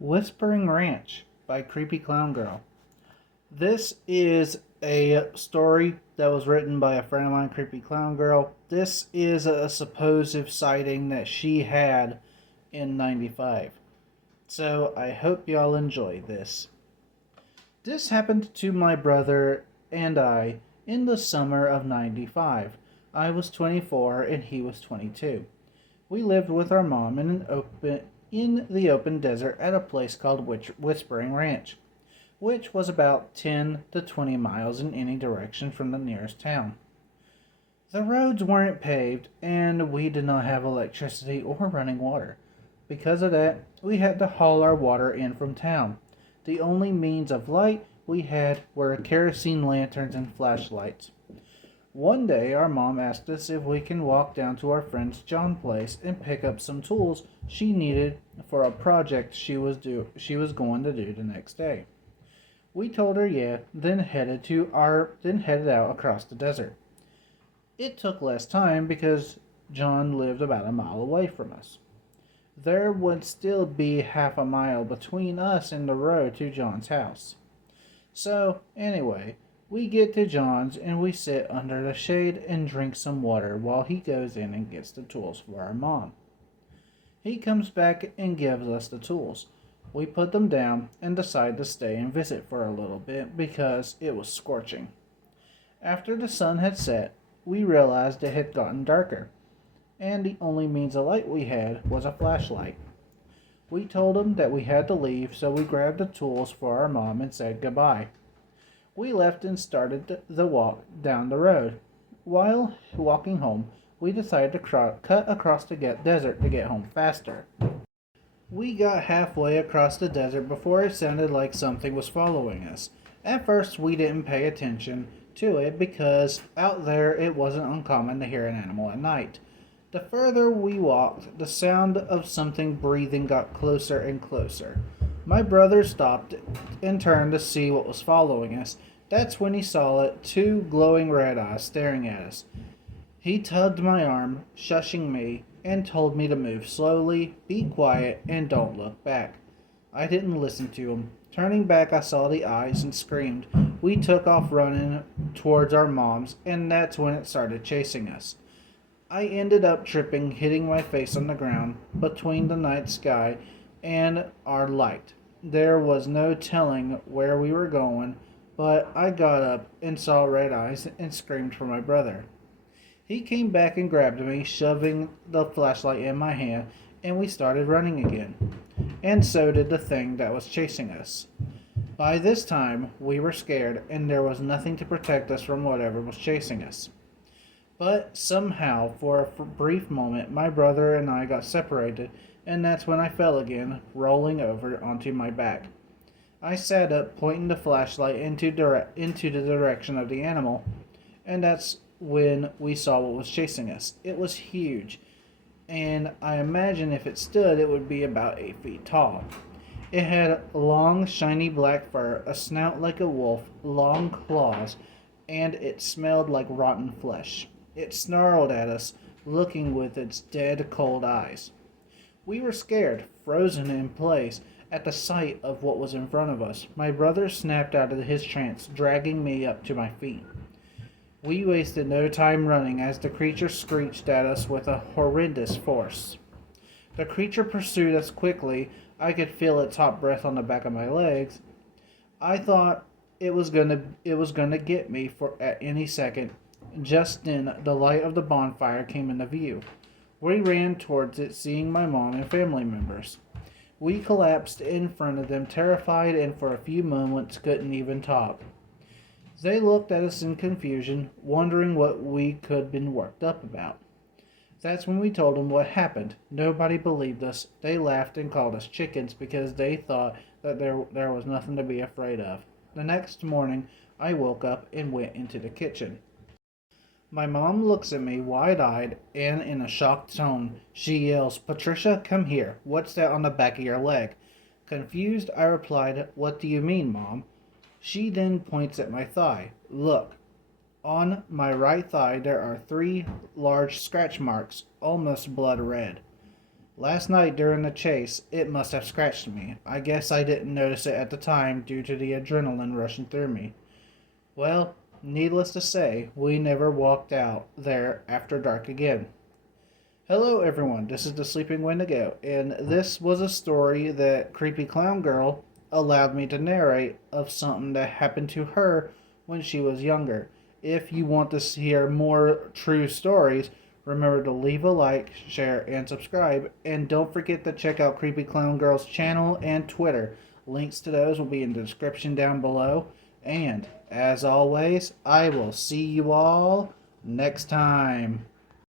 Whispering Ranch by Creepy Clown Girl. This is a story that was written by a friend of mine, Creepy Clown Girl. This is a supposed sighting that she had in 95. So I hope y'all enjoy this. This happened to my brother and I in the summer of 95. I was 24 and he was 22. We lived with our mom in the open desert at a place called Whispering Ranch, which was about 10 to 20 miles in any direction from the nearest town. The roads weren't paved, and we did not have electricity or running water. Because of that, we had to haul our water in from town. The only means of light we had were kerosene lanterns and flashlights. One day, our mom asked us if we can walk down to our friend's John place and pick up some tools she needed for a project she was going to do the next day. We told her yeah, then headed out across the desert. It took less time because John lived about a mile away from us. There would still be half a mile between us and the road to John's house. So, anyway, we get to John's and we sit under the shade and drink some water while he goes in and gets the tools for our mom. He comes back and gives us the tools. We put them down and decide to stay and visit for a little bit because it was scorching. After the sun had set, we realized it had gotten darker, and the only means of light we had was a flashlight. We told him that we had to leave, so we grabbed the tools for our mom and said goodbye. We left and started the walk down the road. While walking home, we decided to cut across the desert to get home faster. We got halfway across the desert before it sounded like something was following us. At first, we didn't pay attention to it because out there it wasn't uncommon to hear an animal at night. The further we walked, the sound of something breathing got closer and closer. My brother stopped and turned to see what was following us. That's when he saw it, two glowing red eyes staring at us. He tugged my arm, shushing me, and told me to move slowly, be quiet, and don't look back. I didn't listen to him. Turning back, I saw the eyes and screamed. We took off running towards our moms, and that's when it started chasing us. I ended up tripping, hitting my face on the ground between the night sky and our light. There was no telling where we were going, but I got up and saw red eyes and screamed for my brother. He came back and grabbed me, shoving the flashlight in my hand, and we started running again. And so did the thing that was chasing us. By this time, we were scared, and there was nothing to protect us from whatever was chasing us. But somehow, for a brief moment, my brother and I got separated, and that's when I fell again, rolling over onto my back. I sat up, pointing the flashlight into the direction of the animal, and that's when we saw what was chasing us. It was huge, and I imagine if it stood, it would be about 8 feet tall. It had long, shiny black fur, a snout like a wolf, long claws, and it smelled like rotten flesh. It snarled at us, looking with its dead, cold eyes. We were scared, frozen in place, at the sight of what was in front of us. My brother snapped out of his trance, dragging me up to my feet. We wasted no time running as the creature screeched at us with a horrendous force. The creature pursued us quickly. I could feel its hot breath on the back of my legs. I thought it was gonna get me at any second. Just then, the light of the bonfire came into view. We ran towards it, seeing my mom and family members. We collapsed in front of them, terrified, and for a few moments couldn't even talk. They looked at us in confusion, wondering what we could have been worked up about. That's when we told them what happened. Nobody believed us. They laughed and called us chickens because they thought that there was nothing to be afraid of. The next morning, I woke up and went into the kitchen. My mom looks at me wide-eyed and in a shocked tone. She yells, "Patricia, come here. What's that on the back of your leg?" Confused, I replied, "What do you mean, Mom?" She then points at my thigh. "Look. On my right thigh there are 3 large scratch marks, almost blood red." Last night during the chase, it must have scratched me. I guess I didn't notice it at the time due to the adrenaline rushing through me. Well, needless to say, we never walked out there after dark again. Hello, everyone. This is the Sleeping Wendigo, and this was a story that Creepy Clown Girl allowed me to narrate of something that happened to her when she was younger. If you want to hear more true stories, remember to leave a like, share, and subscribe. And don't forget to check out Creepy Clown Girl's channel and Twitter. Links to those will be in the description down below. And, as always, I will see you all next time.